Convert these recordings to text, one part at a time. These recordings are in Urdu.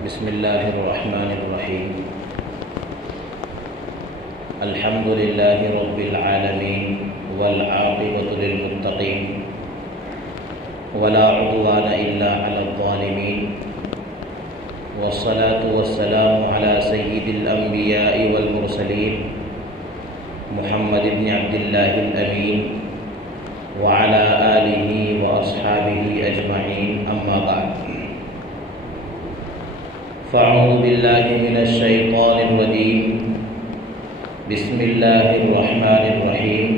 بسم الله الرحمن الرحيم. الحمد لله رب العالمين والعاقبة للمتقين ولا عدوان إلا على الظالمين، والصلاة والسلام على سيد الأنبياء والمرسلين محمد بن عبد الله الأمين وعلى آله وأصحابه أجمعين، أما بعد. فأعوذ بالله من الشيطان الرجيم. بسم الله الرحمن الرحيم.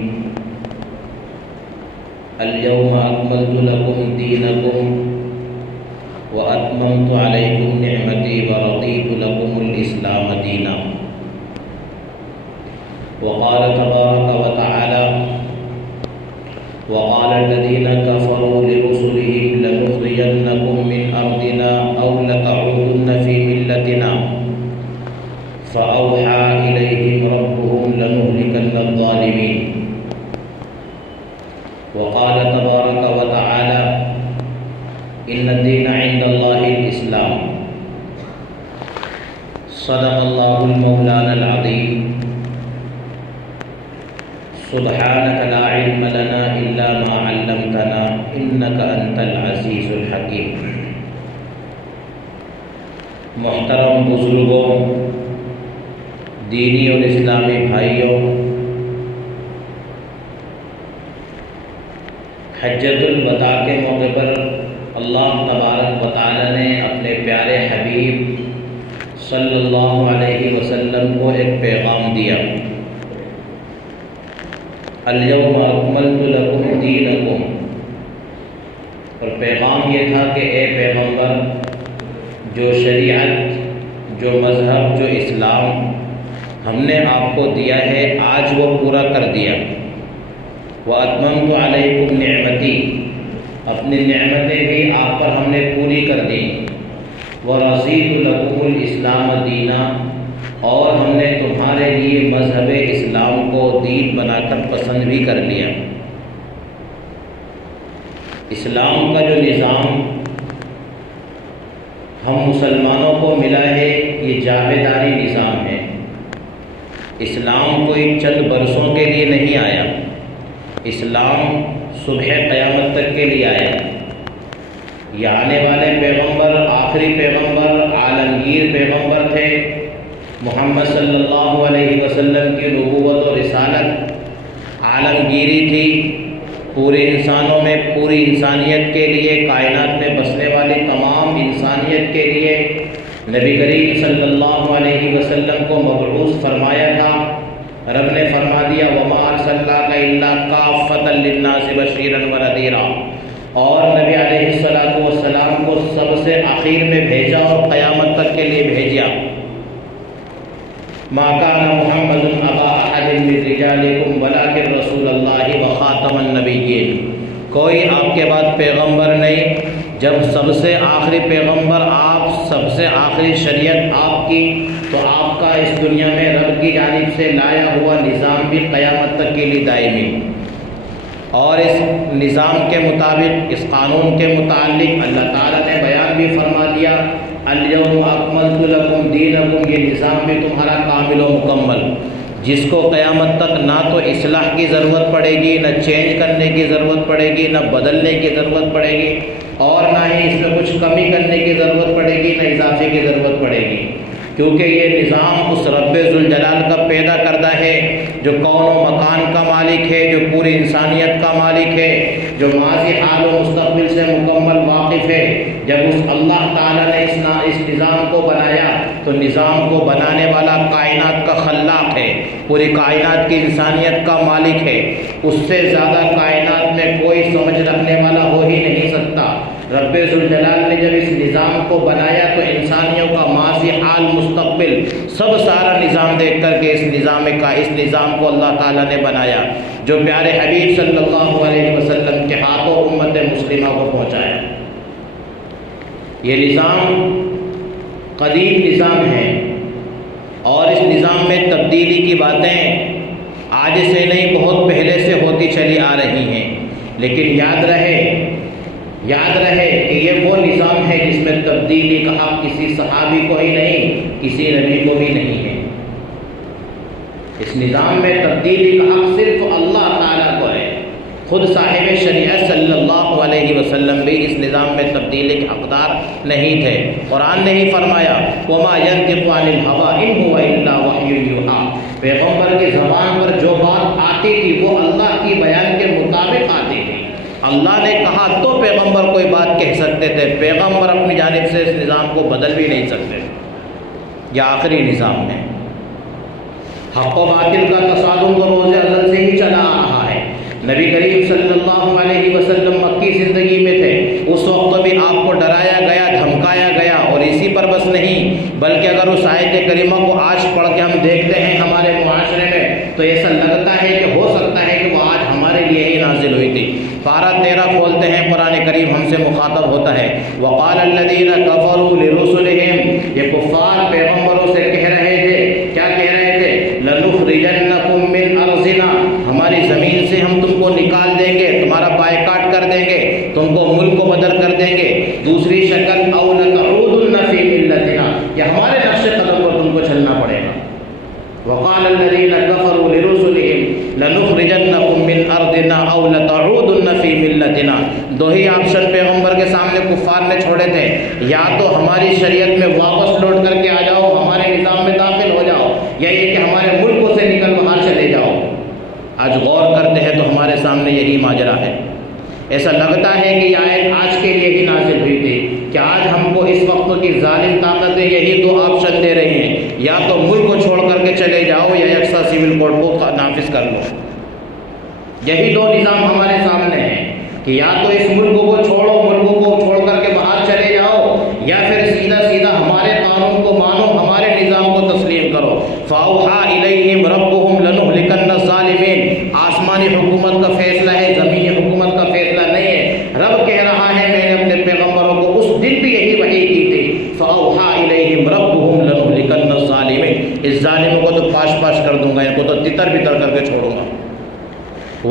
اليوم أكملت لكم دينكم وأتممت عليكم نعمتي ورضيت لكم الإسلام دينا. وقال تبارك وتعالى: وقال الذين كفروا لرسلهم لنخرجنكم من أرضنا أو لتعودن في ملتنا فأوحى إليهم ربهم لنهلكن الظالمين. وقال تبارك وتعالى: إن الدين عند الله الإسلام. صدق الله المولانا العظيم. سبحانك لا علم لنا إلا ما علمتنا إنك أنت العزيز الحكيم. محترم بزرگوں، دینی اور اسلامی بھائیوں، حجۃ الوداع کے موقع پر اللہ تبارک و تعالی نے اپنے پیارے حبیب صلی اللہ علیہ وسلم کو ایک پیغام دیا: الیوم اکملت لکم دینکم. اور پیغام یہ تھا کہ اے پیغمبر، جو شریعت، جو مذہب، جو اسلام ہم نے آپ کو دیا ہے آج وہ پورا کر دیا. وَأَتْمَمْتُ عَلَيْكُمْ نِعْمَتِي، اپنی نعمتیں بھی آپ پر ہم نے پوری کر دیں. وَرَضِيتُ لَكُمُ الْإِسْلَامَ دِينًا، اور ہم نے تمہارے لیے مذہب اسلام کو دین بنا کر پسند بھی کر لیا. اسلام کا جو نظام ہم مسلمانوں کو ملا ہے یہ جاویدانی نظام ہے. اسلام کوئی چند برسوں کے لیے نہیں آیا، اسلام صبح قیامت تک کے لیے آیا. یہ آنے والے پیغمبر آخری پیغمبر عالمگیر پیغمبر تھے. محمد صلی اللہ علیہ وسلم کی نبوت اور رسالت عالمگیری تھی. پورے انسانوں میں، پوری انسانیت کے لیے، کائنات میں بسنے والی تمام انسانیت کے لیے نبی کریم صلی اللہ علیہ وسلم کو مبعوث فرمایا تھا. رب نے فرما دیا: وما ارسلناک الا کافۃ للناس بشیرا ونذیرا. اور نبی علیہ الصلوۃ والسلام کو سب سے آخر میں بھیجا اور قیامت تک کے لیے بھیجا. ما کان محمد ابا احد من رجالکم ولکن رسول اللہ وخاتم النبیین. کوئی آپ کے بعد پیغمبر نہیں، جب سب سے آخری پیغمبر آپ، سب سے آخری شریعت آپ کی، تو آپ کا اس دنیا میں رب کی جانب سے لایا ہوا نظام بھی قیامت تک کے لیے دائمی. اور اس نظام کے مطابق، اس قانون کے متعلق اللہ تعالیٰ نے بیان بھی فرما دیا: الیوم اکملت لکم دینکم. یہ نظام بھی تمہارا کامل و مکمل، جس کو قیامت تک نہ تو اصلاح کی ضرورت پڑے گی، نہ چینج کرنے کی ضرورت پڑے گی، نہ بدلنے کی ضرورت پڑے گی، اور نہ ہی اس میں کچھ کمی کرنے کی ضرورت پڑے گی، نہ اضافے کی ضرورت پڑے گی. کیونکہ یہ نظام اس رب ذوالجلال کا پیدا کردہ ہے جو کون و مکان کا مالک ہے، جو پوری انسانیت کا مالک ہے، جو ماضی، حال و مستقبل سے مکمل واقف ہے. جب اس اللہ تعالیٰ نے اس نظام کو بنایا تو نظام کو بنانے والا کائنات کا خلاق ہے، پوری کائنات کی انسانیت کا مالک ہے. اس سے زیادہ کائنات میں کوئی سمجھ رکھنے والا ہو ہی نہیں سکتا. رب ذوالجلال نے جب اس نظام کو بنایا تو انسانیوں کا ماضی، حال، مستقبل سب سارا نظام دیکھ کر کے اس نظام کو اللہ تعالیٰ نے بنایا، جو پیارے حبیب صلی اللہ علیہ وسلم کے ہاتھوں امت مسلمہ کو پہنچایا. یہ نظام قدیم نظام ہے اور اس نظام میں تبدیلی کی باتیں آج سے نہیں بہت پہلے سے ہوتی چلی آ رہی ہیں. لیکن یاد رہے کہ یہ وہ نظام ہے جس میں تبدیلی کا حق کسی صحابی کو ہی نہیں، کسی نبی کو بھی نہیں ہے۔ اس نظام میں تبدیلی کا حق صرف اللہ تعالیٰ کو ہے۔ خود صاحب شریعت صلی اللہ علیہ وسلم بھی اس نظام میں تبدیلی کے حقدار نہیں تھے۔ قرآن نے ہی فرمایا وَمَا يَنطِقُ عَنِ الْهَوَىٰ إِنْ هُوَ إِلَّا وَحْيٌ يُوحَىٰ، پیغمبر کی زبان پر جو بات آتی تھی وہ اللہ کی بیان کے مطابق آتی تھی۔ اللہ نے کہا تو پیغمبر کوئی بات کہہ سکتے تھے، پیغمبر اپنی جانب سے اس نظام کو بدل بھی نہیں سکتے۔ یہ آخری نظام ہے۔ حق و باطل کا تصادم تو روز ازل سے ہی چلا آ رہا ہے۔ نبی کریم صلی اللہ علیہ وسلم مکی زندگی میں تھے، اس وقت بھی آپ کو ڈرایا گیا، دھمکایا گیا، اور اسی پر بس نہیں بلکہ اگر اس آیت کریمہ کو آج پڑھ کے ہم دیکھتے ہیں ہمارے معاشرے میں تو ایسا لگتا ہے کہ ہو سکتا ہے کہ وہ آج ہمارے لیے ہی نازل ہوئی تھی۔ پارہ 13 کھولتے ہیں، قرآن کریم ہم سے مخاطب ہوتا ہے وقال الذین کفروا لرسلہم، یہ کفار پیغمبروں سے کہہ رہے تھے، کیا کہہ رہے تھے؟ لنخرجنکم من ارضنا، ہماری زمین سے ہم تم کو نکال دیں گے، تمہارا بائیکاٹ کر دیں گے، تم کو ملک کو بدل کر دیں گے۔ دوسری شکل او لتعودن فی ملتنا، یہ ہمارے نقش قدم پر تم کو چلنا پڑے گا۔ وقال الذین کفروا لرسلہم لنخرجنکم من ارضنا او لتعودن فی ملتنا، دو ہی آپشن پیغمبر کے سامنے کفار نے چھوڑے تھے، یا تو ہماری شریعت میں واپس لوٹ کر کے آ جاؤ، ہمارے نظام میں داخل ہو جاؤ، یا یہ کہ ہمارے ملکوں سے نکل باہر چلے جاؤ۔ آج غور کرتے ہیں تو ہمارے سامنے یہی ماجرا ہے۔ ایسا لگتا ہے کہ یہ آیت آج کے لیے ہی نازل ہوئی تھی کہ آج ہم کو اس وقت کی ظالم طاقتیں یہی دو آپشن دے رہی ہیں، یا تو ملک کو چھوڑ کر کے چلے جاؤ یا یکساں سول کوڈ کو نافذ کر لو۔ یہی دو نظام ہمارے سامنے ہیں کہ یا تو اس ملک کو چھوڑو، ملکوں کو چھوڑ کر کے باہر چلے جاؤ، یا پھر سیدھا سیدھا ہمارے قانون کو مانو، ہمارے نظام کو تسلیم کرو۔ فَأَوْحَىٰ إِلَيْهِمْ رَبُّهُمْ لَنُهْلِكَنَّ الظَّالِمِينَ، آسمانی حکومت کا فیصلہ ہے، زمینی حکومت کا فیصلہ نہیں ہے۔ رب کہہ رہا ہے میں نے اپنے پیغمبروں کو اس دن بھی یہی وحی کی تھی، فَأَوْحَىٰ إِلَيْهِمْ رَبُّهُمْ لَنُهْلِكَنَّ الظَّالِمِينَ، اس ظالموں کو تو پاش پاش کر دوں گا، ان کو تو تتر بتر کر کے چھوڑوں گا۔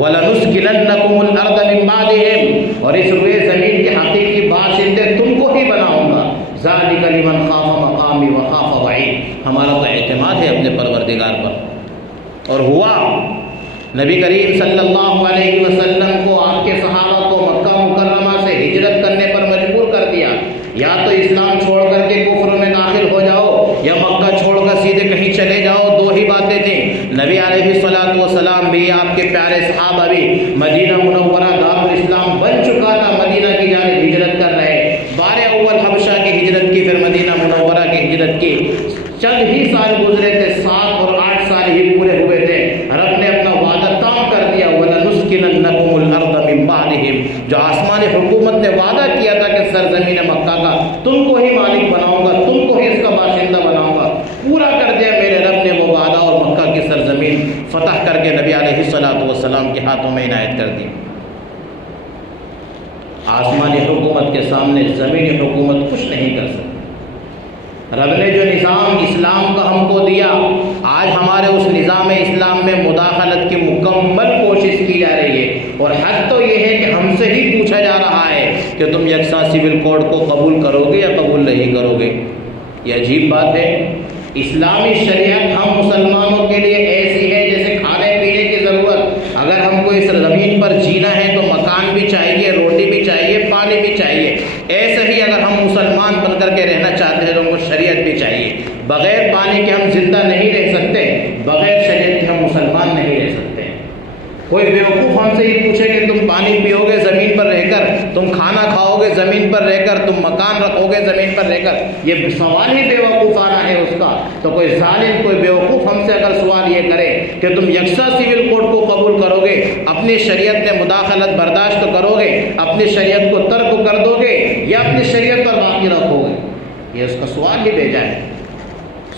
وَلَنُسْكِنَنَّكُمُ الْأَرْضَ مِن بَعْدِهِمْ، اور اس روئے زمین کے حقیقی باشندے تم کو ہی بناؤں گا۔ ذَلِكَ لِمَنْ خَافَ مَقَامِي وَخَافَ وَعِيدِ، ہمارا تو اعتماد ہے اپنے پروردگار پر۔ اور ہوا نبی کریم صلی اللہ علیہ وسلم کو، آپ کے صحابہ کو مکہ مکرمہ سے ہجرت کرنے پر مجبور کر دیا، یا تو اسلام چھوڑ کر کے کفر میں داخل ہو جاؤ، یا مکہ چھوڑ کر سیدھے کہیں چلے جاؤ، دو ہی باتیں تھیں۔ نبی علیہ الصلوۃ والسلام بھی، آپ کے پیارے صحابہ بھی، مدینہ منورہ دار الاسلام بن چکا تھا، مدینہ کی جانب ہجرت کر رہے، بار اول حبشہ کی ہجرت کی، پھر مدینہ منورہ کی ہجرت کی۔ چند ہی سال گزرے تھے، 7 اور 8 سال ہی پورے ہوئے تھے، رب نے اپنا وعدہ تام کر دیا وَلَنُسْكِنَنَّكُمُ الْأَرْضَ مِن بَعْدِهِمْ، جو آسمانی حکومت نے وعدہ کیا تھا کہ سرزمین مکہ کا تم کو ہی مالک بناؤں گا، تم کو ہی اس کا باشندہ بناؤں گا، پورا کر دیا میرے رب نے وہ وعدہ، اور مکہ کی سرزمین فتح کر کے نبی علیہ الصلوۃ والسلام کے ہاتھوں میں عنایت کر دی۔ آسمانی حکومت کے سامنے زمینی حکومت کچھ نہیں کر سکتی۔ رب نے جو نظام اسلام کا ہم کو دیا، آج ہمارے اس نظام اسلام میں مداخلت کی مکمل کوشش کی جا رہی ہے، اور حد تو یہ ہے کہ ہم سے ہی پوچھا جا رہا ہے کہ تم یکساں سول کوڈ کو قبول کرو گے یا قبول نہیں کرو گے۔ یہ عجیب بات ہے۔ اسلامی شریعت ہم مسلمانوں کے لیے ایسی ہے جیسے کھانے پینے کی ضرورت، اگر ہم کو اس زمین پر جینا ہے تو مکان بھی چاہیے، روٹی بھی چاہیے، پانی بھی چاہیے۔ ایسے ہی اگر ہم مسلمان بن کر کے رہنا چاہتے ہیں تو ہم کو شریعت بھی چاہیے۔ بغیر پانی کے ہم زندہ نہیں رہ سکتے، بغیر شریعت کے ہم مسلمان نہیں رہ سکتے۔ کوئی بیوقوف ہم سے ہی پوچھے کہ تم پانی پیو گے زمین پر رہ کر، تم کھانا کھاؤ گے زمین پر رہ کر، تم مکان رکھو گے زمین پر رہ کر، یہ سوال ہی بیوقوفانہ ہے اس کا۔ تو کوئی ظالم، کوئی بیوقوف ہم سے اگر سوال یہ کرے کہ تم یکساں سول کوڈ کو قبول کرو گے، اپنی شریعت میں مداخلت برداشت کرو گے، اپنی شریعت کو ترک کر دو گے، یا اپنی شریعت پر باقی رکھو گے، یہ اس کا سوال ہی بھیجا ہے،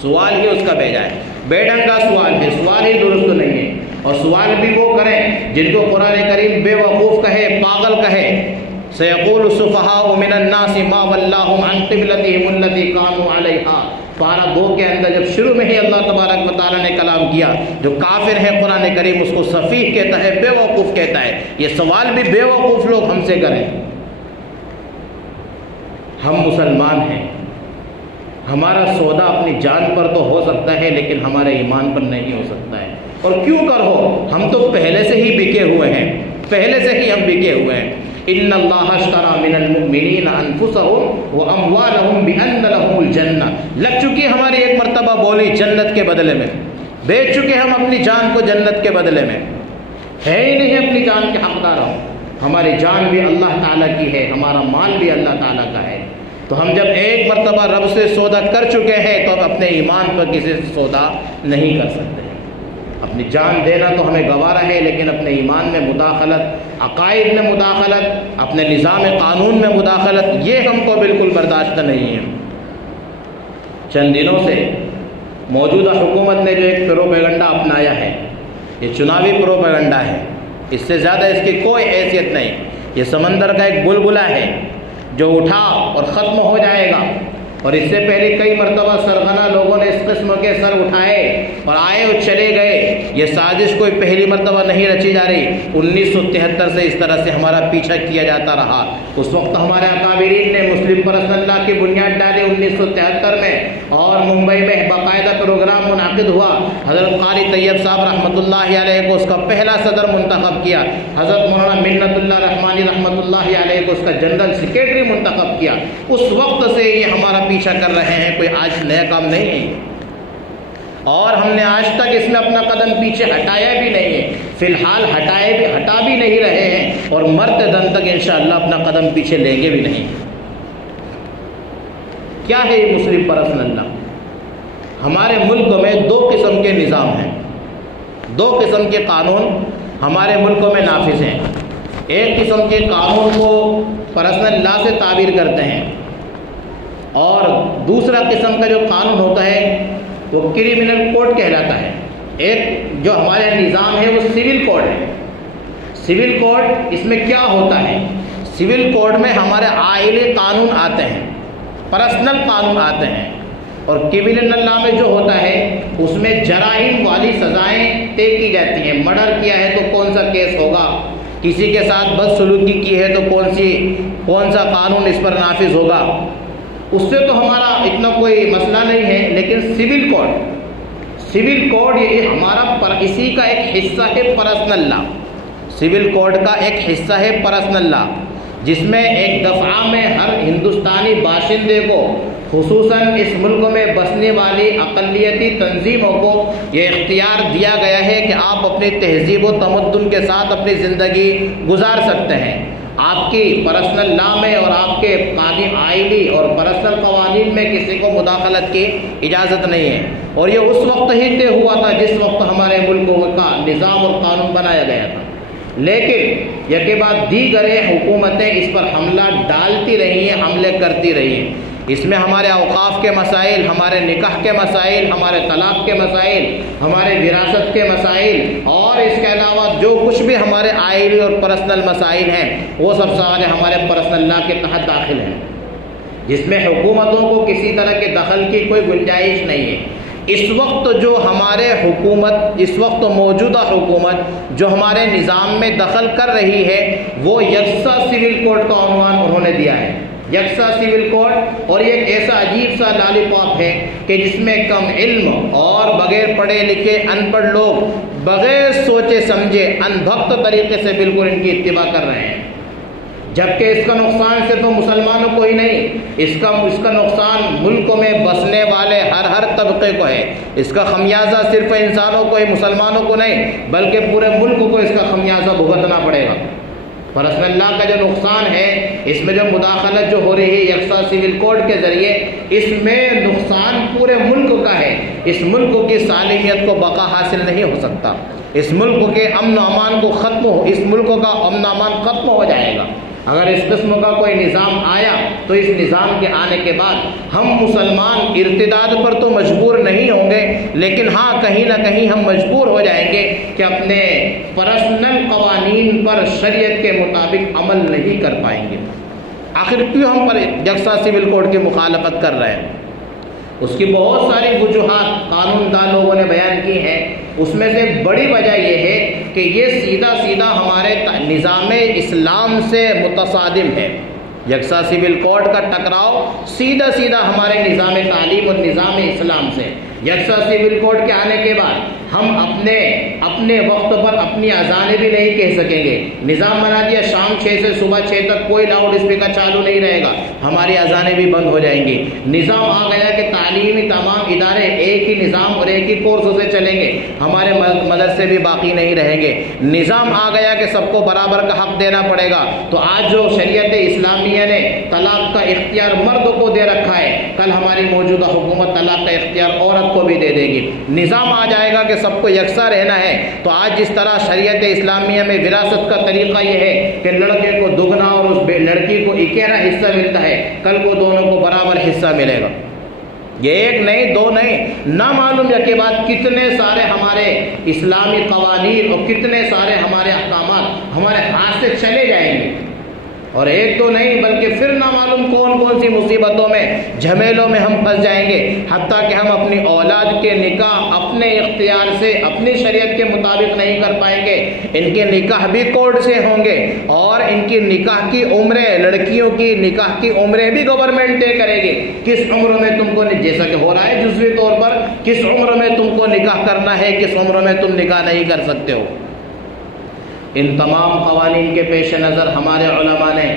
سوال ہی اس کا بھیجا ہے، بے ڈھنگ کا سوال ہے، سوال ہی درست نہیں ہے۔ اور سوال بھی وہ کریں جن کو قرآن کریم بے وقوف کہے، پاگل کہے۔ سَيَقُولُ السُّفَهَاءُ مِنَ النَّاسِ مَا وَلَّاهُمْ عَنْ قِبْلَتِهِمُ الَّتِي كَانُوا عَلَيْهَا، پارہ 2 کے اندر جب شروع میں ہی اللہ تبارک و تعالیٰ نے کلام کیا، جو کافر ہے قرآن کریم اس کو سفیہ کہتا ہے، بے وقوف کہتا ہے۔ یہ سوال بھی بے وقوف لوگ ہم سے کریں۔ ہم مسلمان ہیں، ہمارا سودا اپنی جان پر تو ہو سکتا ہے لیکن ہمارے ایمان پر نہیں ہو سکتا ہے۔ اور کیوں کر ہو، ہم تو پہلے سے ہی بکے ہوئے ہیں، پہلے سے ہی ہم بکے ہوئے ہیں۔ ان اللہ اشتری من المؤمنین انفسهم واموالهم بان لهم الجنہ، لگ چکی ہماری ایک مرتبہ بولی جنت کے بدلے میں، بیچ چکے ہم اپنی جان کو جنت کے بدلے میں، ہے ہی نہیں اپنی جان کے حقدار ہم۔ ہماری جان بھی اللہ تعالیٰ کی ہے، ہمارا مال بھی اللہ تعالیٰ کا ہے۔ تو ہم جب ایک مرتبہ رب سے سودا کر چکے ہیں تو اب اپنے ایمان پر کسی سے سودا نہیں کر سکتے۔ اپنی جان دینا تو ہمیں گوارا ہے لیکن اپنے ایمان میں مداخلت، عقائد میں مداخلت، اپنے نظام قانون میں مداخلت، یہ ہم کو بالکل برداشت نہیں ہے۔ چند دنوں سے موجودہ حکومت نے جو ایک پروپیگنڈا اپنایا ہے، یہ چناوی پروپیگنڈا ہے، اس سے زیادہ اس کی کوئی حیثیت نہیں۔ یہ سمندر کا ایک بلبلہ ہے جو اٹھا اور ختم ہو جائے گا، اور اس سے پہلے کئی مرتبہ سرغنہ لوگوں نے اس قسم کے سر اٹھائے اور آئے اور چلے گئے۔ یہ سازش کوئی پہلی مرتبہ نہیں رچی جا رہی، 1973 سے اس طرح سے ہمارا پیچھا کیا جاتا رہا۔ اس وقت ہمارے اکابرین نے مسلم پرسنل لا کی بنیاد ڈالی 1973 میں، اور ممبئی میں باقاعدہ پروگرام منعقد ہوا۔ حضرت قاری طیب صاحب رحمۃ اللہ علیہ کو اس کا پہلا صدر منتخب کیا، حضرت مولانا منت اللہ رحمانی رحمۃ اللہ علیہ کو اس کا جنرل سیکریٹری منتخب کیا۔ اس وقت سے یہ ہمارا پیچھا کر رہے ہیں، کوئی آج نیا کام نہیں ہے، اور ہم نے آج تک اس میں اپنا قدم پیچھے ہٹایا بھی نہیں ہے، فی الحال ہٹا بھی نہیں رہے ہیں، اور مرتے دم تک انشاءاللہ اپنا قدم پیچھے لیں گے بھی نہیں۔ کیا ہے یہ مسلم پرسنل لا؟ ہمارے ملک میں دو قسم کے نظام ہیں، دو قسم کے قانون ہمارے ملکوں میں نافذ ہیں۔ ایک قسم کے قانون کو پرسنل لا سے تعبیر کرتے ہیں، اور دوسرا قسم کا جو قانون ہوتا ہے وہ کرمنل کوڈ کہلاتا ہے۔ ایک جو ہمارا نظام ہے وہ سول کوڈ ہے۔ سول کوڈ اس میں کیا ہوتا ہے؟ سول کوڈ میں ہمارے آئلی قانون آتے ہیں، پرسنل قانون آتے ہیں، اور کرمنل لا میں جو ہوتا ہے اس میں جرائم والی سزائیں طے کی جاتی ہیں۔ مرڈر کیا ہے تو کون سا کیس ہوگا، کسی کے ساتھ بدسلوکی کی ہے تو کون سا قانون اس پر نافذ ہوگا۔ اس سے تو ہمارا اتنا کوئی مسئلہ نہیں ہے، لیکن سول کوڈ یہ ہمارا اسی کا ایک حصہ ہے پرسنل لا۔ سول کوڈ کا ایک حصہ ہے پرسنل لا، جس میں ایک دفعہ میں ہر ہندوستانی باشندے کو، خصوصاً اس ملک میں بسنے والی اقلیتی تنظیموں کو یہ اختیار دیا گیا ہے کہ آپ اپنی تہذیب و تمدن کے ساتھ اپنی زندگی گزار سکتے ہیں۔ آپ کی پرسنل لا میں اور آپ کے آئلی اور پرسنل قوانین میں کسی کو مداخلت کی اجازت نہیں ہے، اور یہ اس وقت ہی طے ہوا تھا جس وقت ہمارے ملکوں کا نظام اور قانون بنایا گیا تھا۔ لیکن یکے بعد دیگر حکومتیں اس پر حملہ ڈالتی رہی ہیں، حملے کرتی رہی ہیں۔ اس میں ہمارے اوقاف کے مسائل، ہمارے نکاح کے مسائل، ہمارے طلاق کے مسائل، ہمارے وراثت کے مسائل، اور اس کے علاوہ جو کچھ بھی ہمارے آئلی اور پرسنل مسائل ہیں وہ سب سارے ہمارے پرسنل لا کے تحت داخل ہیں، جس میں حکومتوں کو کسی طرح کے دخل کی کوئی گنجائش نہیں ہے۔ اس وقت جو ہمارے حکومت، اس وقت موجودہ حکومت جو ہمارے نظام میں دخل کر رہی ہے وہ یکساں سول کوڈ کا عنوان انہوں نے دیا ہے، یکساں سول کوڈ، اور یہ ایک ایسا عجیب سا لالی پاپ ہے کہ جس میں کم علم اور بغیر پڑھے لکھے ان پڑھ لوگ بغیر سوچے سمجھے انبھکت طریقے سے بالکل ان کی اتباع کر رہے ہیں، جبکہ اس کا نقصان صرف مسلمانوں کو ہی نہیں، اس کا نقصان ملکوں میں بسنے والے ہر طبقے کو ہے۔ اس کا خمیازہ صرف انسانوں کو ہی، مسلمانوں کو نہیں، بلکہ پورے ملک کو اس کا خمیازہ بھگتنا پڑے گا۔ پرسنل لا کا جو نقصان ہے، اس میں جو مداخلت جو ہو رہی ہے یکساں سول کوڈ کے ذریعے، اس میں نقصان پورے ملک کا ہے۔ اس ملک کی سالمیت کو بقا حاصل نہیں ہو سکتا، اس ملک کے امن و امان کو اس ملک کا امن و امان ختم ہو جائے گا اگر اس قسم کا کوئی نظام آیا۔ تو اس نظام کے آنے کے بعد ہم مسلمان ارتداد پر تو مجبور نہیں ہوں گے، لیکن ہاں کہیں نہ کہیں ہم مجبور ہو جائیں گے کہ اپنے پرسنل قوانین پر شریعت کے مطابق عمل نہیں کر پائیں گے۔ آخر کیوں ہم پر یکساں سول کوڈ کی مخالفت کر رہے ہیں؟ اس کی بہت ساری وجوہات قانون دان لوگوں نے بیان کی ہیں۔ اس میں سے بڑی وجہ یہ ہے کہ یہ سیدھا ہمارے نظام اسلام سے متصادم ہے۔ یکساں سول کوڈ کا ٹکراؤ سیدھا سیدھا ہمارے نظام تعلیم اور نظام اسلام سے۔ یکساں سول کوڈ کے آنے کے بعد ہم اپنے وقت پر اپنی اذانیں بھی نہیں کہہ سکیں گے۔ نظام بنا دیا شام 6 سے صبح 6 تک کوئی لاؤڈ اسپیکر چالو نہیں رہے گا، ہماری اذانیں بھی بند ہو جائیں گی۔ نظام آ گیا کہ تعلیمی تمام ادارے ایک ہی نظام اور ایک ہی کورس سے چلیں گے، ہمارے مدرسے بھی باقی نہیں رہیں گے۔ نظام آ گیا کہ سب کو برابر کا حق دینا پڑے گا، تو آج جو شریعت اسلامیہ نے طلاق کا اختیار مرد کو دے رکھا ہے، کل ہماری موجودہ حکومت طلاق کا اختیار عورت کو بھی دے دے گی۔ نظام آ جائے گا کہ سب کو یکساں رہنا ہے، تو آج جس طرح شریعت اسلامیہ میں وراثت کا طریقہ یہ ہے کہ لڑکے کو دگنا اور اس لڑکی کو اکیلا حصہ ملتا ہے، کل کو دونوں کو برابر حصہ ملے گا۔ یہ ایک نہیں دو نہیں، نہ معلوم یا کے بعد کتنے سارے ہمارے اسلامی قوانین اور کتنے سارے ہمارے احکامات ہمارے ہاتھ سے چلے جائیں گے، اور ایک تو نہیں بلکہ پھر نہ معلوم کون کون سی مصیبتوں میں جھمیلوں میں ہم پھنس جائیں گے، حتیٰ کہ ہم اپنی اولاد کے نکاح اپنے اختیار سے اپنی شریعت کے مطابق نہیں کر پائیں گے۔ ان کے نکاح بھی کوڈ سے ہوں گے، اور ان کی نکاح کی عمریں، لڑکیوں کی نکاح کی عمریں بھی گورنمنٹ طے کرے گی۔ کس عمر میں تم کو، جیسا کہ ہو رہا ہے جزوی طور پر، کس عمر میں تم کو نکاح کرنا ہے، کس عمر میں تم نکاح نہیں کر سکتے ہو۔ ان تمام قوانین کے پیش نظر ہمارے علماء نے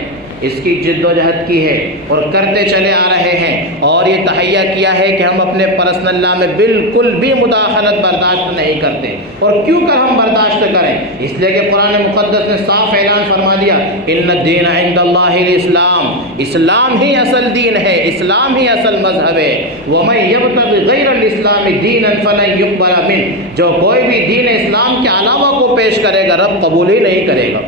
اس کی جد و جہد کی ہے اور کرتے چلے آ رہے ہیں، اور یہ تہیہ کیا ہے کہ ہم اپنے پرسنل لا میں بالکل بھی مداخلت برداشت نہیں کرتے۔ اور کیوں کر ہم برداشت کریں؟ اس لیے کہ قرآن مقدس نے صاف اعلان فرما دیا، ان الدین عند اللہ الاسلام، اسلام ہی اصل دین ہے، اسلام ہی اصل مذہب ہے۔ ومن یبتغ غیر الاسلام دینا فلن یقبل منہ، جو کوئی بھی دین اسلام کے علاوہ کو پیش کرے گا رب قبول ہی نہیں کرے گا۔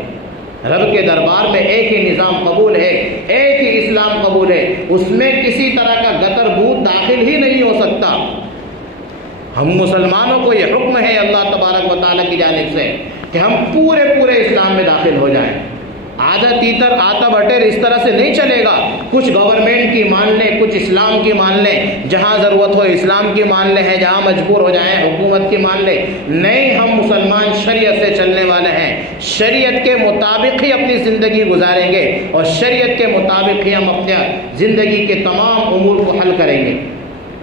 رب کے دربار میں ایک ہی نظام قبول ہے، ایک ہی اسلام قبول ہے، اس میں کسی طرح کا گتر بوت داخل ہی نہیں ہو سکتا۔ ہم مسلمانوں کو یہ حکم ہے اللہ تبارک و تعالیٰ کی جانب سے کہ ہم پورے اسلام میں داخل ہو جائیں۔ آدھا تیتر آتا بٹیر اس طرح سے نہیں چلے گا، کچھ گورنمنٹ کی مان لیں، کچھ اسلام کی مان لیں، جہاں ضرورت ہو اسلام کی مان لیں، جہاں مجبور ہو جائیں حکومت کی مان لیں۔ نہیں، ہم مسلمان شریعت سے چلنے والے ہیں، شریعت کے مطابق ہی اپنی زندگی گزاریں گے، اور شریعت کے مطابق ہی ہم اپنے زندگی کے تمام امور کو حل کریں گے۔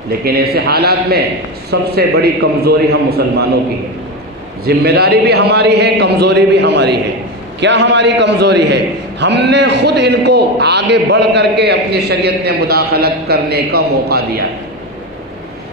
لیکن ایسے حالات میں سب سے بڑی کمزوری ہم مسلمانوں کی ہے۔ ذمہ داری بھی ہماری ہے، کمزوری بھی ہماری ہے۔ کیا ہماری کمزوری ہے؟ ہم نے خود ان کو آگے بڑھ کر کے اپنی شریعت میں مداخلت کرنے کا موقع دیا۔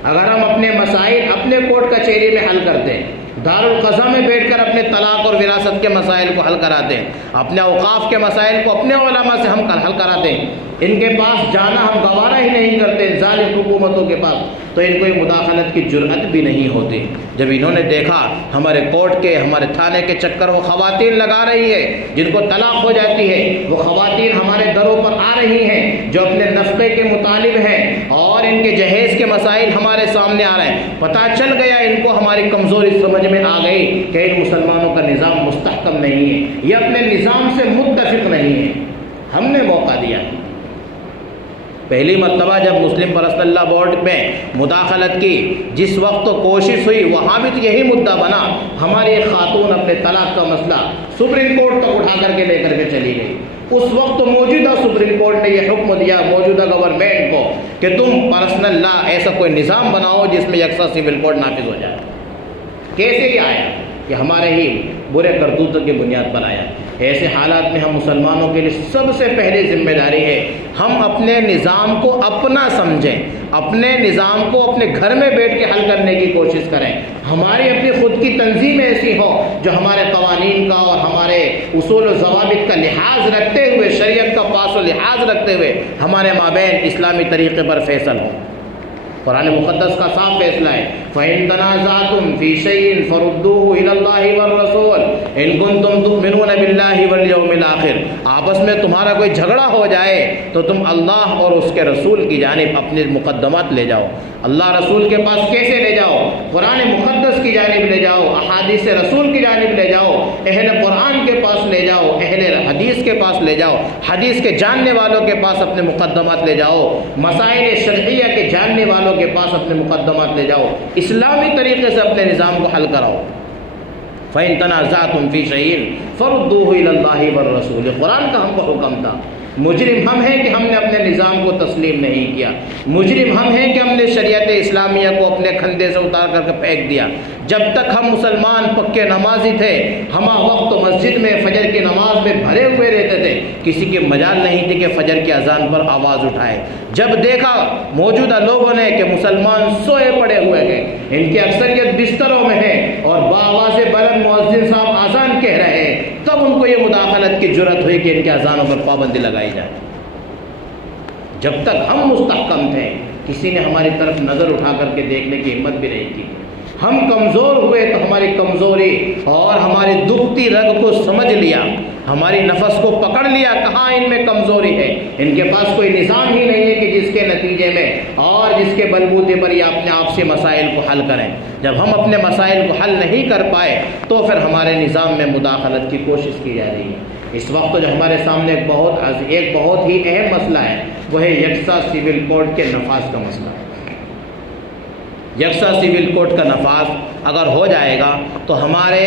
اگر ہم اپنے مسائل اپنے کورٹ کچہری میں حل کرتے ہیں، دارالقضا میں بیٹھ کر اپنے طلاق اور وراثت کے مسائل کو حل کراتے ہیں، اپنے اوقاف کے مسائل کو اپنے علماء سے ہم حل کراتے ہیں، ان کے پاس جانا ہم گوارا ہی نہیں کرتے ظالم حکومتوں کے پاس، تو ان کو یہ مداخلت کی جرأت بھی نہیں ہوتی۔ جب انہوں نے دیکھا ہمارے کورٹ کے، ہمارے تھانے کے چکر وہ خواتین لگا رہی ہے جن کو طلاق ہو جاتی ہے، وہ خواتین ہمارے دروں پر آ رہی ہیں جو اپنے نفقے کے مطالب ہیں، اور ان کے جہیز کے مسائل ہمارے سامنے آ رہے ہیں، پتہ چل گیا ان کو ہماری کمزوری سمجھ میں آ گئی کہ ان مسلمانوں کا نظام مستحکم نہیں ہے، یہ اپنے نظام سے متفق نہیں ہے۔ ہم نے موقع دیا۔ پہلی مرتبہ جب مسلم پرسنل لا بورڈ میں مداخلت کی، جس وقت تو کوشش ہوئی، وہاں بھی تو یہی مدعا بنا، ہماری ایک خاتون اپنے طلاق کا مسئلہ سپریم کورٹ تک اٹھا کر کے لے کر کے چلی گئی۔ اس وقت موجودہ سپریم کورٹ نے یہ حکم دیا موجودہ گورنمنٹ کو کہ تم پرسنل لا ایسا کوئی نظام بناؤ جس میں یکساں سول کوڈ نافذ ہو جائے۔ کیسے یہ آیا؟ کہ ہمارے ہی برے کرتوتوں کی بنیاد پر آیا۔ ایسے حالات میں ہم مسلمانوں کے لیے سب سے پہلی ذمہ داری ہے ہم اپنے نظام کو اپنا سمجھیں، اپنے نظام کو اپنے گھر میں بیٹھ کے حل کرنے کی کوشش کریں۔ ہماری اپنی خود کی تنظیم ایسی ہو جو ہمارے قوانین کا اور ہمارے اصول و ضوابط کا لحاظ رکھتے ہوئے، شریعت کا پاس و لحاظ رکھتے ہوئے ہمارے مابین اسلامی طریقے پر فیصل ہو۔ قرآن مقدس کا صاف فیصلہ ہے، فَإِن تَنَازَعْتُمْ فِي شَيْءٍ فَرُدُّوهُ إِلَى اللَّهِ وَالرَّسُولِ إِن كُنتُمْ تُؤْمِنُونَ بِاللَّهِ وَالْيَوْمِ الْآخِرِ۔ آپس میں تمہارا کوئی جھگڑا ہو جائے تو تم اللہ اور اس کے رسول کی جانب اپنے مقدمات لے جاؤ۔ اللہ رسول کے پاس کیسے لے جاؤ؟ قرآن مقدس کی جانب لے جاؤ، احادیث رسول کی جانب لے جاؤ، اہل قرآن کے پاس لے جاؤ، اہل حدیث کے پاس لے جاؤ، حدیث کے جاننے والوں کے پاس اپنے مقدمات لے جاؤ، مسائل شرعیہ کے جاننے والوں کے پاس اپنے مقدمات لے جاؤ، اسلامی طریقے سے اپنے نظام کو حل کراؤ۔ فَإِن تَنَازَعْتُمْ فِي شَيْءٍ فَرُدُّوهُ إِلَى اللَّهِ وَالرَّسُولِ۔ قرآن کا ہم کو حکم تھا مجرم ہم ہیں کہ ہم نے اپنے نظام کو تسلیم نہیں کیا، مجرم ہم ہیں کہ ہم نے شریعت اسلامیہ کو اپنے کھندے سے اتار کر کے پھینک دیا۔ جب تک ہم مسلمان پکے نمازی تھے، ہم وقت مسجد میں فجر کی نماز میں بھرے ہوئے رہتے تھے، کسی کی مجال نہیں تھی کہ فجر کی اذان پر آواز اٹھائے۔ جب دیکھا موجودہ لوگوں نے کہ مسلمان سوئے پڑے ہوئے ہیں، ان کی اکثریت بستروں میں ہے اور بآواز بلند مؤذن صاحب اذان کہہ رہے ہیں، تب ان کو یہ مداخلت کی جرأت ہوئی کہ ان کے اذانوں پر پابندی لگائی جائے۔ جب تک ہم مستحکم تھے، کسی نے ہماری طرف نظر اٹھا کر کے دیکھنے کی ہمت بھی نہیں کی۔ ہم کمزور ہوئے تو ہماری کمزوری اور ہماری دکھتی رگ کو سمجھ لیا، ہماری نفس کو پکڑ لیا، کہاں ان میں کمزوری ہے، ان کے پاس کوئی نظام ہی نہیں ہے کہ جس کے نتیجے میں اور جس کے بلبوتے پر یہ اپنے آپ سے مسائل کو حل کریں۔ جب ہم اپنے مسائل کو حل نہیں کر پائے تو پھر ہمارے نظام میں مداخلت کی کوشش کی جا رہی ہے۔ اس وقت جو ہمارے سامنے ایک بہت ہی اہم مسئلہ ہے، وہ ہے یکساں سول کوڈ کے نفاذ کا مسئلہ ہے۔ یکساں سول کوڈ کا نفاذ اگر ہو جائے گا تو ہمارے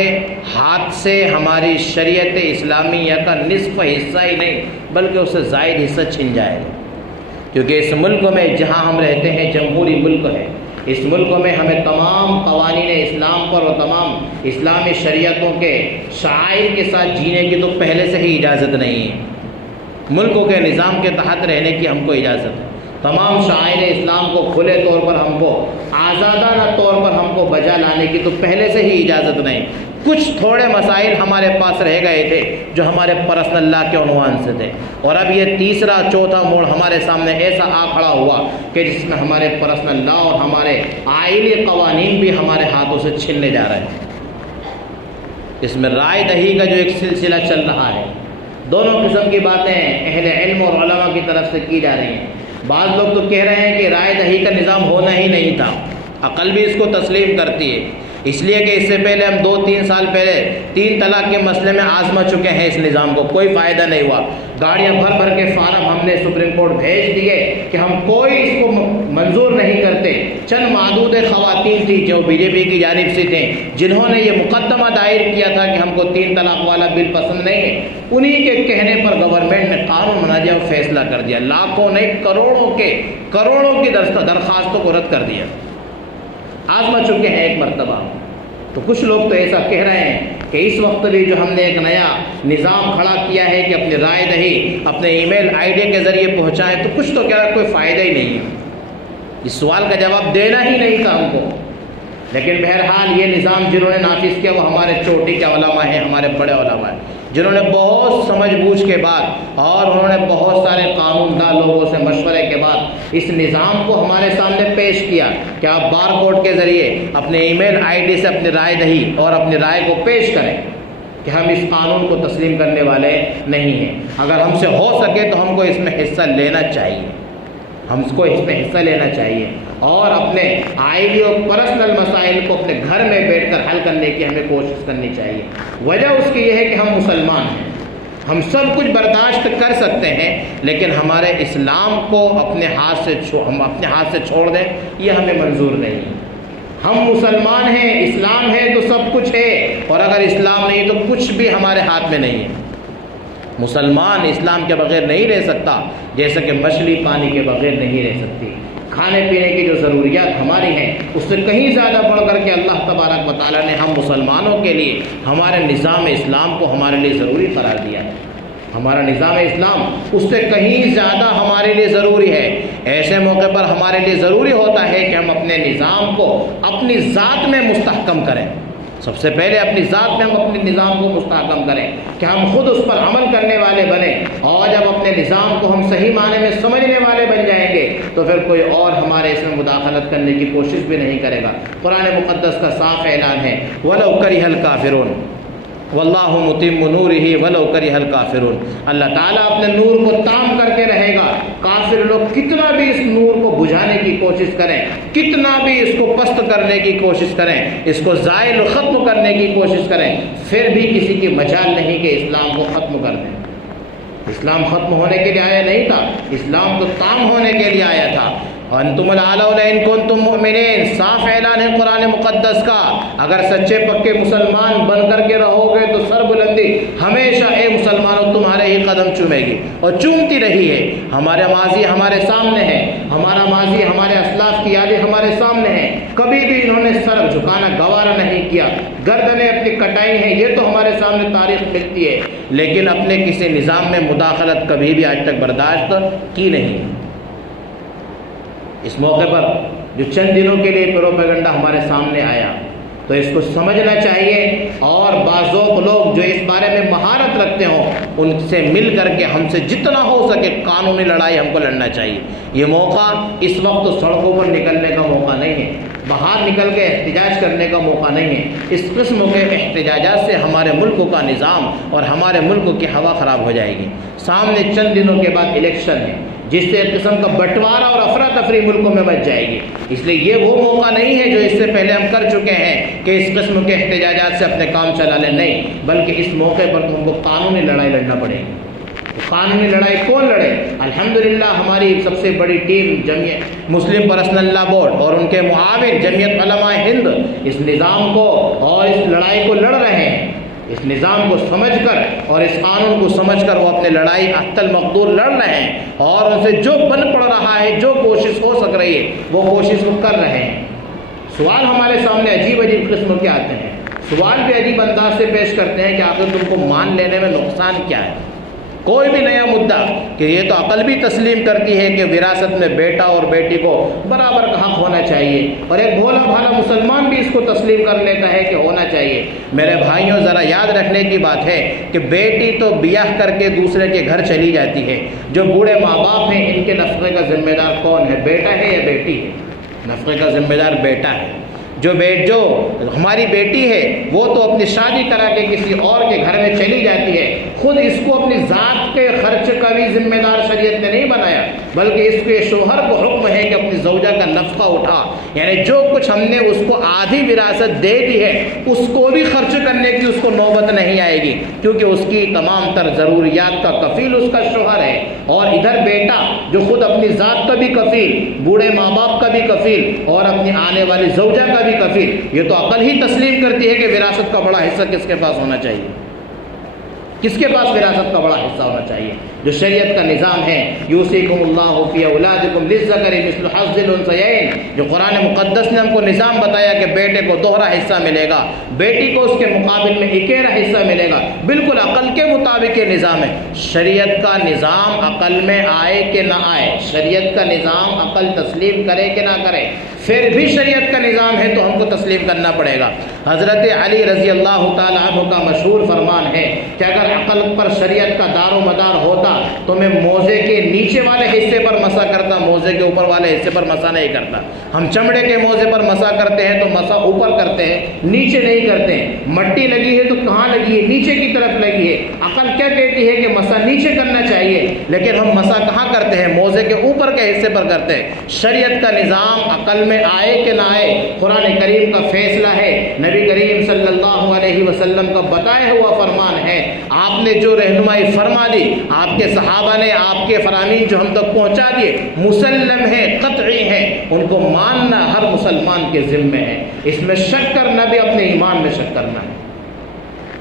ہاتھ سے ہماری شریعت اسلامیہ کا نصف حصہ ہی نہیں بلکہ اس سے زائد حصہ چھن جائے گا، کیونکہ اس ملک میں جہاں ہم رہتے ہیں جمہوری ملک ہے، اس ملک میں ہمیں تمام قوانین اسلام پر اور تمام اسلامی شریعتوں کے شعائر کے ساتھ جینے کی تو پہلے سے ہی اجازت نہیں ہے۔ ملکوں کے نظام کے تحت رہنے کی ہم کو اجازت ہے، تمام شعائر اسلام کو کھلے طور پر ہم کو آزادانہ طور پر ہم کو بجا لانے کی تو پہلے سے ہی اجازت نہیں۔ کچھ تھوڑے مسائل ہمارے پاس رہ گئے تھے جو ہمارے پرسنل لا کے عنوان سے تھے، اور اب یہ تیسرا چوتھا موڑ ہمارے سامنے ایسا آ کھڑا ہوا کہ جس میں ہمارے پرسنل لا اور ہمارے آئلی قوانین بھی ہمارے ہاتھوں سے چھننے جا رہے ہیں۔ اس میں رائے دہی کا جو ایک سلسلہ چل رہا ہے، دونوں قسم کی باتیں اہل علم اور علماء کی طرف سے کی جا رہی ہیں۔ بعض لوگ تو کہہ رہے ہیں کہ رائے دہی کا نظام ہونا ہی نہیں تھا، عقل بھی اس کو تسلیم کرتی ہے، اس لیے کہ اس سے پہلے ہم 2-3 سال پہلے 3 طلاق کے مسئلے میں آزما چکے ہیں اس نظام کو، کوئی فائدہ نہیں ہوا۔ گاڑیاں بھر کے فارم ہم نے سپریم کورٹ بھیج دیے کہ ہم کوئی اس کو منظور نہیں کرتے۔ چند معدود خواتین تھیں جو بی جے پی کی جانب سے تھیں جنہوں نے یہ مقدمہ دائر کیا تھا کہ ہم کو 3 طلاق والا بل پسند نہیں ہے، انہی کے کہنے پر گورنمنٹ نے قانون بنا دیا اور فیصلہ کر دیا، لاکھوں نہیں کروڑوں کی درخواستوں کو رد کر دیا۔ آزما چکے ہیں ایک مرتبہ۔ تو کچھ لوگ تو ایسا کہہ رہے ہیں کہ اس وقت بھی جو ہم نے ایک نیا نظام کھڑا کیا ہے کہ اپنی رائے دہی اپنے ای میل آئی ڈی کے ذریعے پہنچائیں، تو کچھ تو کہہ رہا ہے کوئی فائدہ ہی نہیں ہے، اس سوال کا جواب دینا ہی نہیں تھا ہم کو۔ لیکن بہرحال یہ نظام جنہوں نے نافذ کیا وہ ہمارے چوٹی کے علماء ہیں، ہمارے بڑے علماء ہیں، جنہوں نے بہت سمجھ بوجھ کے بعد اور انہوں نے بہت سارے قانون داں لوگوں سے مشورے کے بعد اس نظام کو ہمارے سامنے پیش کیا کہ آپ بار کوڈ کے ذریعے اپنے ای میل آئی ڈی سے اپنی رائے دہی اور اپنی رائے کو پیش کریں کہ ہم اس قانون کو تسلیم کرنے والے نہیں ہیں۔ اگر ہم سے ہو سکے تو ہم کو اس میں حصہ لینا چاہیے، ہم اس کو اس میں حصہ لینا چاہیے اور اپنے آئلی اور پرسنل مسائل کو اپنے گھر میں بیٹھ کر حل کرنے کی ہمیں کوشش کرنی چاہیے۔ وجہ اس کی یہ ہے کہ ہم مسلمان ہیں، ہم سب کچھ برداشت کر سکتے ہیں، لیکن ہمارے اسلام کو اپنے ہاتھ سے چھوڑ دیں یہ ہمیں منظور نہیں ہے۔ ہم مسلمان ہیں، اسلام ہے تو سب کچھ ہے، اور اگر اسلام نہیں تو کچھ بھی ہمارے ہاتھ میں نہیں ہے۔ مسلمان اسلام کے بغیر نہیں رہ سکتا، جیسا کہ مچھلی پانی کے بغیر نہیں رہ سکتی۔ کھانے پینے کی جو ضروریات ہماری ہیں اس سے کہیں زیادہ بڑھ کر کے اللہ تبارک و تعالیٰ نے ہم مسلمانوں کے لیے ہمارے نظام اسلام کو ہمارے لیے ضروری قرار دیا ہے۔ ہمارا نظام اسلام اس سے کہیں زیادہ ہمارے لیے ضروری ہے۔ ایسے موقع پر ہمارے لیے ضروری ہوتا ہے کہ ہم اپنے نظام کو اپنی ذات میں مستحکم کریں۔ سب سے پہلے اپنی ذات میں ہم اپنے نظام کو مستحکم کریں کہ ہم خود اس پر عمل کرنے والے بنیں، اور جب اپنے نظام کو ہم صحیح معنی میں سمجھنے والے بن جائیں گے تو پھر کوئی اور ہمارے اس میں مداخلت کرنے کی کوشش بھی نہیں کرے گا۔ قرآن مقدس کا صاف اعلان ہے وَلَوْ كَرِهَ الْكَافِرُونَ وَاللَّهُ مُتِمُّ نُورِهِ وَلَوْ كَرِهَ الْكَافِرُونَ۔ اللہ تعالیٰ اپنے نور کو تام کر کے رہے گا، کافر لوگ کتنا بھی اس نور کو بجھانے کی کوشش کریں، کتنا بھی اس کو پست کرنے کی کوشش کریں، اس کو زائل ختم کرنے کی کوشش کریں، پھر بھی کسی کی مجال نہیں کہ اسلام کو ختم کر دیں۔ اسلام ختم ہونے کے لیے آیا نہیں تھا، اسلام تو تام ہونے کے لیے آیا تھا۔ انتم الاعلون ان کنتم مؤمنین، صاف اعلان ہے قرآن مقدس کا، اگر سچے پکے مسلمان بن کر کے رہو گے تو سر بلندی ہمیشہ اے مسلمانوں تمہارے ہی قدم چومے گی اور چومتی رہی ہے۔ ہمارا ماضی ہمارے سامنے ہے، ہمارا ماضی ہمارے اسلاف کی یادیں ہمارے سامنے ہیں، کبھی بھی انہوں نے سر جھکانا گوارا نہیں کیا، گردنیں اپنی کٹائی ہیں، یہ تو ہمارے سامنے تاریخ ملتی ہے، لیکن اپنے کسی نظام میں مداخلت کبھی بھی آج تک برداشت کی نہیں۔ اس موقع پر جو چند دنوں کے لیے پروپیگنڈا ہمارے سامنے آیا تو اس کو سمجھنا چاہیے، اور بعض لوگ جو اس بارے میں مہارت رکھتے ہوں ان سے مل کر کے ہم سے جتنا ہو سکے قانونی لڑائی ہم کو لڑنا چاہیے۔ یہ موقع اس وقت سڑکوں پر نکلنے کا موقع نہیں ہے، باہر نکل کے احتجاج کرنے کا موقع نہیں ہے۔ اس قسم کے احتجاجات سے ہمارے ملک کا نظام اور ہمارے ملک کی ہوا خراب ہو جائے گی۔ سامنے چند دنوں کے بعد الیکشن ہے جس سے ایک قسم کا بٹوارہ اور افراتفری ملکوں میں مچ جائے گی، اس لیے یہ وہ موقع نہیں ہے جو اس سے پہلے ہم کر چکے ہیں کہ اس قسم کے احتجاجات سے اپنے کام چلا لیں، نہیں، بلکہ اس موقع پر ہم کو قانونی لڑائی لڑنا پڑے گی۔ قانونی لڑائی کون لڑے؟ الحمدللہ ہماری سب سے بڑی ٹیم جمعیت مسلم پرسنل لا بورڈ اور ان کے معاون جمعیت علماء ہند اس نظام کو اور اس لڑائی کو لڑ رہے ہیں۔ اس نظام کو سمجھ کر اور اس قانون کو سمجھ کر وہ اپنے لڑائی حتی المقدور لڑ رہے ہیں، اور ان سے جو بن پڑ رہا ہے، جو کوشش ہو سک رہی ہے وہ کوشش وہ کر رہے ہیں۔ سوال ہمارے سامنے عجیب عجیب قسم کے آتے ہیں، سوال بھی عجیب انداز سے پیش کرتے ہیں کہ آخر تم کو مان لینے میں نقصان کیا ہے؟ کوئی بھی نیا مدعا کہ یہ تو عقل بھی تسلیم کرتی ہے کہ وراثت میں بیٹا اور بیٹی کو برابر کا حق ہونا چاہیے، اور ایک بھولا بھالا مسلمان بھی اس کو تسلیم کر لیتا ہے کہ ہونا چاہیے۔ میرے بھائیوں ذرا یاد رکھنے کی بات ہے کہ بیٹی تو بیاہ کر کے دوسرے کے گھر چلی جاتی ہے، جو بوڑھے ماں باپ ہیں ان کے نفقے کا ذمہ دار کون ہے؟ بیٹا ہے یا بیٹی ہے؟ نفقے کا ذمہ دار بیٹا ہے۔ جو ہماری بیٹی ہے وہ تو اپنی شادی کرا کے کسی اور کے گھر میں چلی جاتی ہے، خود اس کو اپنی ذات کے خرچ کا بھی ذمہ دار شریعت نے نہیں بنایا، بلکہ اس کے شوہر کو حکم ہے کہ اپنی زوجہ کا نفقہ اٹھا، یعنی جو کچھ ہم نے اس کو آدھی وراثت دے دی ہے اس کو بھی خرچ کرنے کی اس کو نوبت نہیں آئے گی، کیونکہ اس کی تمام تر ضروریات کا کفیل اس کا شوہر ہے۔ اور ادھر بیٹا جو خود اپنی ذات کا بھی کفیل، بوڑھے ماں باپ کا بھی کفیل اور اپنی آنے والی زوجہ کا بھی کفیل، یہ تو عقل ہی تسلیم کرتی ہے کہ وراثت کا بڑا حصہ کس کے پاس ہونا چاہیے؟ کس کے پاس وراثت کا بڑا حصہ ہونا چاہیے؟ جو شریعت کا نظام ہے، یوصیکم اللہ فی اولادکم للذکر مثل حظ الانثیین، جو قرآن مقدس نے ہم کو نظام بتایا کہ بیٹے کو دوہرا حصہ ملے گا، بیٹی کو اس کے مقابل میں اکیلا حصہ ملے گا، بالکل عقل کے مطابق یہ نظام ہے۔ شریعت کا نظام عقل میں آئے کہ نہ آئے، شریعت کا نظام عقل تسلیم کرے کہ نہ کرے، پھر بھی شریعت کا نظام ہے تو ہم کو تسلیم کرنا پڑے گا۔ حضرت علی رضی اللہ تعالیٰ عنہ کا مشہور فرمان ہے کہ اگر عقل پر شریعت کا دار و مدار ہوتا تو میں موزے کے نیچے والے حصے پر مسا کرتا، موزے کے اوپر والے حصے پر مسا نہیں کرتا۔ ہم چمڑے کے موزے پر مسا کرتے ہیں تو مسا اوپر کرتے ہیں، نیچے نہیں کرتے ہیں۔ مٹی لگی ہے تو کہاں لگی ہے؟ نیچے کی طرف لگی ہے۔ عقل کیا کہتی ہے کہ مسا نیچے کرنا چاہیے، لیکن ہم مسا کہاں کرتے ہیں؟ موزے کے اوپر کے حصے پر کرتے ہیں۔ شریعت کا نظام عقل میں آئے کہ نہ آئے، قرآن کریم کا فیصلہ ہے، نبی کریم صلی اللہ علیہ وسلم کا بتایا ہوا فرمان ہے۔ آپ نے جو رہنمائی فرما دی، آپ کے صحابہ نے آپ کے فرامین جو ہم تک پہنچا دیے، مسلم ہے، قطعی ہے، ان کو ماننا ہر مسلمان کے ذمہ ہے۔ اس میں شک کرنا بھی اپنے ایمان میں شک کرنا ہے،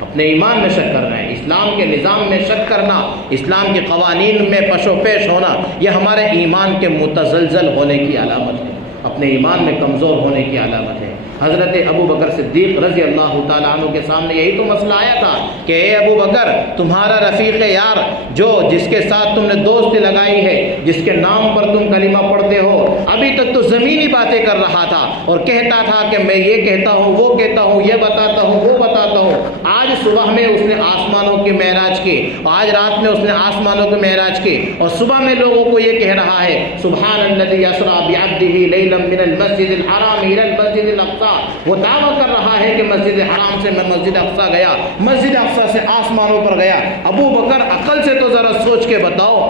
اپنے ایمان میں شک کرنا ہے۔ اسلام کے نظام میں شک کرنا، اسلام کے قوانین میں پشو پیش ہونا، یہ ہمارے ایمان کے متزلزل ہونے کی علامت ہے، اپنے ایمان میں کمزور ہونے کی علامت ہے۔ حضرت ابو بکر صدیق رضی اللہ تعالیٰ عنہ کے سامنے یہی تو مسئلہ آیا تھا کہ اے ابو بکر، تمہارا رفیق یار جس کے ساتھ تم نے دوستی لگائی ہے، جس کے نام پر تم کلمہ پڑھتے ہو، ابھی تک تو زمینی باتیں کر رہا تھا اور کہتا تھا کہ میں یہ کہتا ہوں، وہ کہتا ہوں، یہ بتاتا ہوں، وہ بتاتا ہوں۔ آج صبح میں اس نے آسمانوں کی معراج کی، آج رات میں اس نے آسمانوں کی معراج کی، اور صبح میں لوگوں کو یہ کہہ رہا ہے سبحان الذی اسریٰ بعبدہ لیلا من المسجد الحرام الی المسجد الاقصی۔ وہ دعویٰ کر رہا ہے کہ مسجد حرام سے میں مسجد اقصی گیا، مسجد اقصی سے آسمانوں پر گیا۔ ابو بکر عقل سے تو ذرا سوچ کے بتاؤ،